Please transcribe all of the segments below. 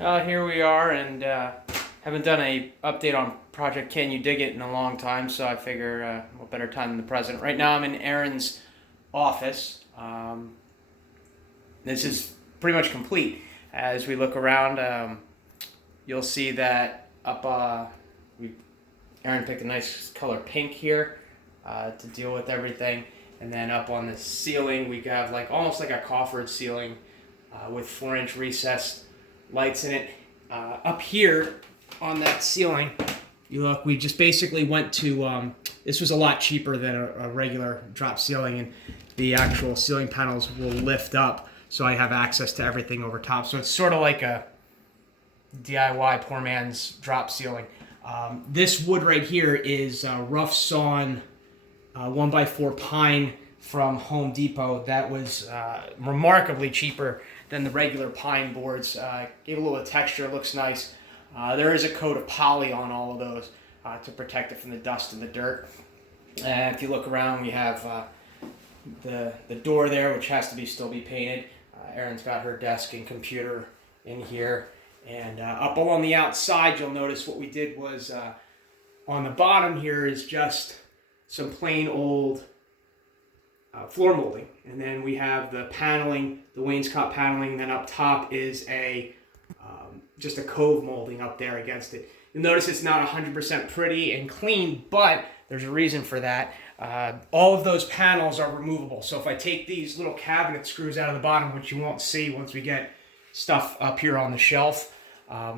Here we are, and haven't done a update on Project Can You Dig It in a long time, so I figure what better time than the present. Right now I'm in Aaron's office. This is pretty much complete. As we look around, you'll see that up, Aaron picked a nice color pink here to deal with everything. And then up on the ceiling, we have almost like a coffered ceiling with 4-inch recessed lights in it. Up here on that ceiling, you look, we just basically went to, this was a lot cheaper than a regular drop ceiling, and the actual ceiling panels will lift up, so I have access to everything over top. So it's sort of like a DIY poor man's drop ceiling. This wood right here is rough sawn 1x4 pine from Home Depot. That was remarkably cheaper than the regular pine boards. Gave a little texture, looks nice. There is a coat of poly on all of those to protect it from the dust and the dirt. If you look around, we have the door there, which has to still be painted. Erin's got her desk and computer in here. And up along the outside, you'll notice what we did was on the bottom here is just some plain old floor molding, and then we have the paneling, the wainscot paneling. Then up top is a just a cove molding up there against it. You'll notice it's not 100% pretty and clean, but there's a reason for that. All of those panels are removable. So if I take these little cabinet screws out of the bottom, which you won't see once we get stuff up here on the shelf,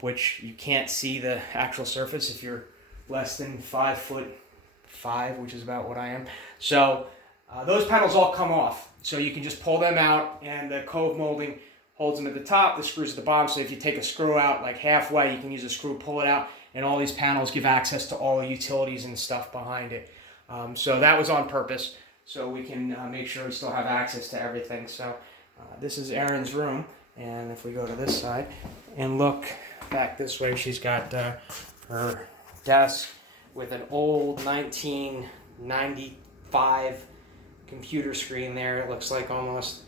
which you can't see the actual surface if you're less than 5'5", which is about what I am. So those panels all come off. So you can just pull them out, and the cove molding holds them at the top, the screws at the bottom. So if you take a screw out like halfway, you can use a screw, pull it out, and all these panels give access to all the utilities and stuff behind it. So that was on purpose, so we can make sure we still have access to everything. So this is Erin's room, and if we go to this side and look back this way, she's got her desk with an old 1995 computer screen there. It looks like almost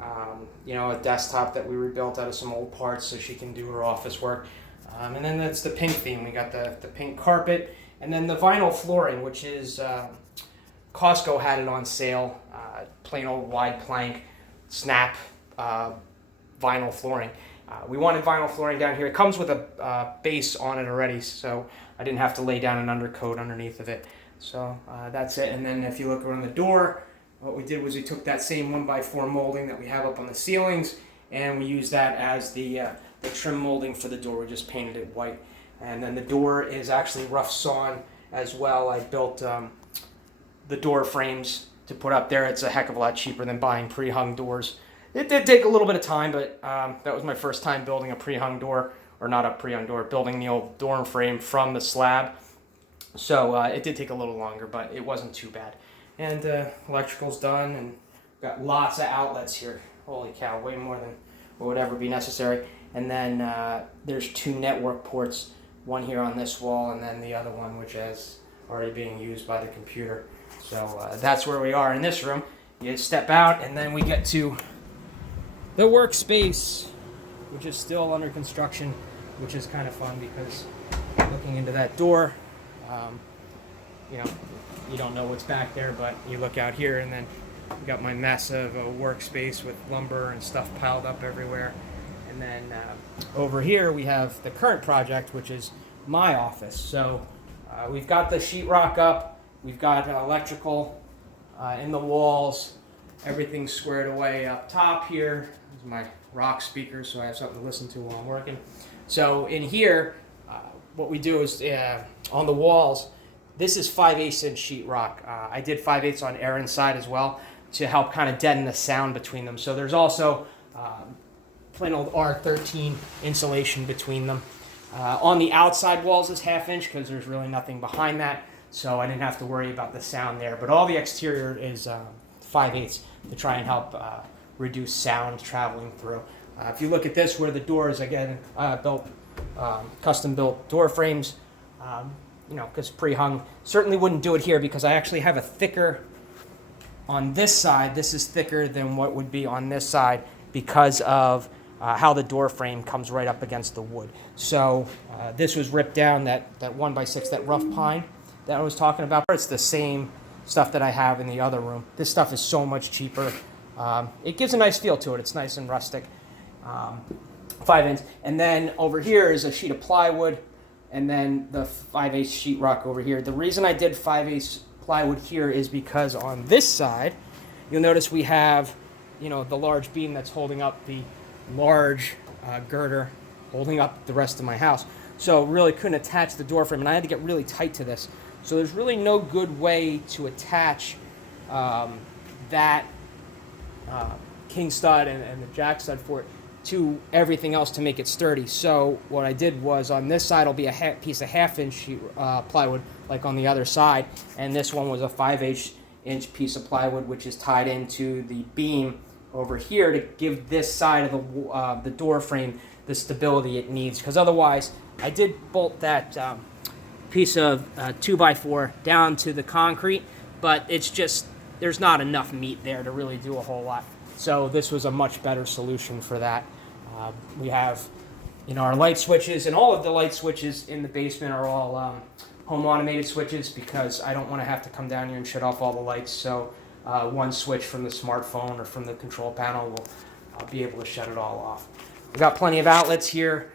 a desktop that we rebuilt out of some old parts so she can do her office work. And then that's the pink theme. We got the pink carpet, and then the vinyl flooring, which is Costco had it on sale. Plain old wide plank snap vinyl flooring. We wanted vinyl flooring down here. It comes with a base on it already, so I didn't have to lay down an undercoat underneath of it. So that's it. And then if you look around the door, what we did was we took that same 1x4 molding that we have up on the ceilings, and we used that as the trim molding for the door. We just painted it white. And then the door is actually rough sawn as well. I built the door frames to put up there. It's a heck of a lot cheaper than buying pre-hung doors. It did take a little bit of time, but that was my first time building a pre-hung door, or not a pre-hung door, building the old door frame from the slab. So it did take a little longer, but it wasn't too bad. And electrical's done, and got lots of outlets here. Holy cow, way more than what would ever be necessary. And then there's 2 network ports, one here on this wall, and then the other one, which is already being used by the computer. So that's where we are in this room. You step out, and then we get to the workspace, which is still under construction, which is kind of fun because looking into that door, you don't know what's back there, but you look out here, and then we got my mess of a workspace with lumber and stuff piled up everywhere. And then over here we have the current project, which is my office. So we've got the sheetrock up, we've got electrical in the walls, everything's squared away up top here. This is my rock speaker, so I have something to listen to while I'm working. So in here, what we do is on the walls, this is 5/8 inch sheetrock. I did 5/8 on Erin's side as well to help kind of deaden the sound between them. So there's also plain old R13 insulation between them. On the outside walls is 1/2 inch because there's really nothing behind that, so I didn't have to worry about the sound there. But all the exterior is 5/8 to try and help reduce sound traveling through. If you look at this, where the doors, again, built custom built door frames, because pre-hung. Certainly wouldn't do it here because I actually have a thicker on this side. This is thicker than what would be on this side because of how the door frame comes right up against the wood. So this was ripped down, that 1x6, that rough pine that I was talking about. It's the same stuff that I have in the other room. This stuff is so much cheaper. It gives a nice feel to it. It's nice and rustic. 5-inch. And then over here is a sheet of plywood, and then the 5/8 sheetrock over here. The reason I did 5/8 plywood here is because on this side, you'll notice we have, the large beam that's holding up the large girder, holding up the rest of my house. So really couldn't attach the door frame, and I had to get really tight to this. So there's really no good way to attach that king stud and the jack stud for it to everything else to make it sturdy. So what I did was, on this side will be a piece of 1/2-inch plywood, like on the other side, and this one was a 5/8-inch piece of plywood, which is tied into the beam over here to give this side of the door frame the stability it needs. Because otherwise, I did bolt that piece of 2x4 down to the concrete, but it's just, there's not enough meat there to really do a whole lot. So this was a much better solution for that. We have, our light switches, and all of the light switches in the basement are all home automated switches, because I don't want to have to come down here and shut off all the lights. So one switch from the smartphone or from the control panel will be able to shut it all off. We've got plenty of outlets here.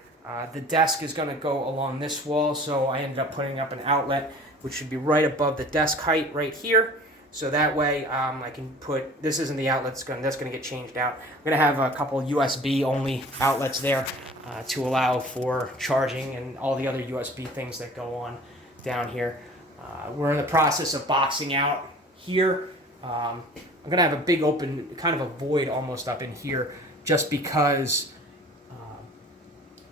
The desk is going to go along this wall, so I ended up putting up an outlet which should be right above the desk height right here. So that way I can put, this isn't the outlet that's going to get changed out. I'm going to have a couple USB only outlets there to allow for charging and all the other USB things that go on down here. We're in the process of boxing out here. I'm going to have a big open, kind of a void almost up in here, just because,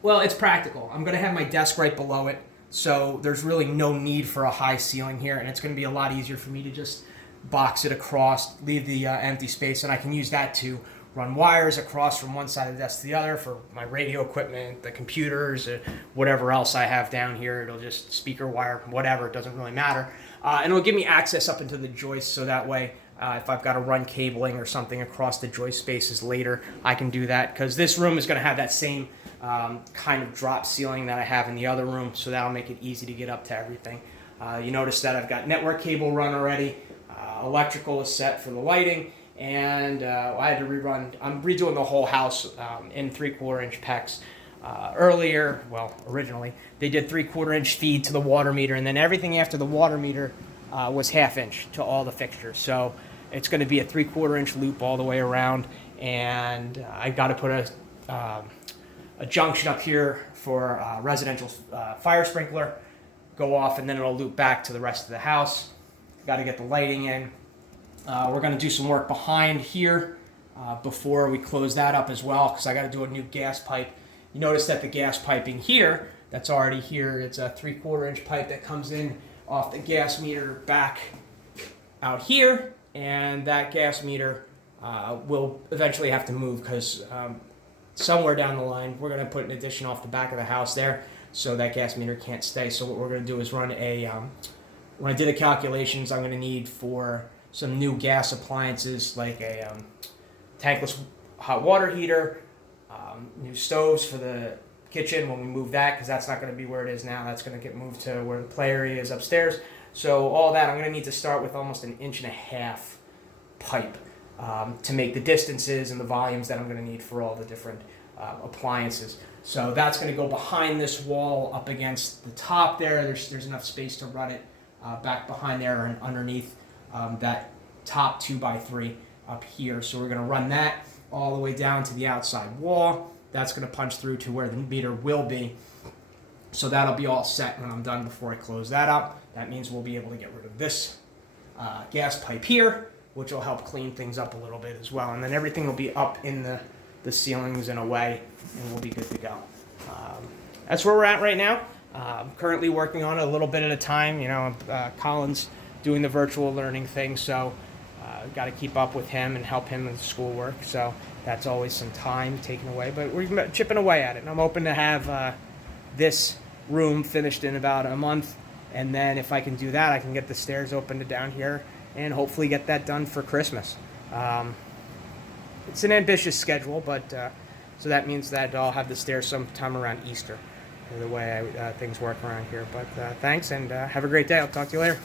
well, it's practical. I'm going to have my desk right below it, so there's really no need for a high ceiling here, and it's going to be a lot easier for me to just box it across, leave the empty space, and I can use that to run wires across from one side of the desk to the other for my radio equipment, the computers, whatever else I have down here. It'll just speaker wire, whatever, it doesn't really matter. And it'll give me access up into the joist, so that way if I've got to run cabling or something across the joist spaces later, I can do that, because this room is going to have that same kind of drop ceiling that I have in the other room, so that'll make it easy to get up to everything. You notice that I've got network cable run already. Electrical is set for the lighting, and I had to rerun. I'm redoing the whole house in 3/4-inch PEX. Originally they did 3/4-inch feed to the water meter, and then everything after the water meter was 1/2-inch to all the fixtures. So it's going to be a 3/4-inch loop all the way around, and I've got to put a junction up here for residential fire sprinkler, go off, and then it'll loop back to the rest of the house. Got to get the lighting in. We're going to do some work behind here before we close that up as well, because I got to do a new gas pipe. You notice that the gas piping here, that's already here, it's a 3/4-inch pipe that comes in off the gas meter back out here, and that gas meter will eventually have to move, because somewhere down the line we're going to put an addition off the back of the house there, so that gas meter can't stay. So what we're going to do is run a when I did the calculations, I'm going to need for some new gas appliances, like a tankless hot water heater, new stoves for the kitchen when we move that, because that's not going to be where it is now. That's going to get moved to where the play area is upstairs. So all that, I'm going to need to start with almost 1.5 inch pipe to make the distances and the volumes that I'm going to need for all the different appliances. So that's going to go behind this wall up against the top there. There's enough space to run it back behind there and underneath that top 2x3 up here. So we're going to run that all the way down to the outside wall. That's going to punch through to where the meter will be. So that'll be all set when I'm done before I close that up. That means we'll be able to get rid of this gas pipe here, which will help clean things up a little bit as well. And then everything will be up in the ceilings in a way, and we'll be good to go. That's where we're at right now. Currently working on it a little bit at a time. Colin's doing the virtual learning thing, so got to keep up with him and help him with schoolwork. So that's always some time taken away, but we're chipping away at it. And I'm hoping to have this room finished in about a month, and then if I can do that, I can get the stairs open to down here and hopefully get that done for Christmas. It's an ambitious schedule, but So that means that I'll have the stairs sometime around Easter, the way things work around here. But thanks, and have a great day. I'll talk to you later.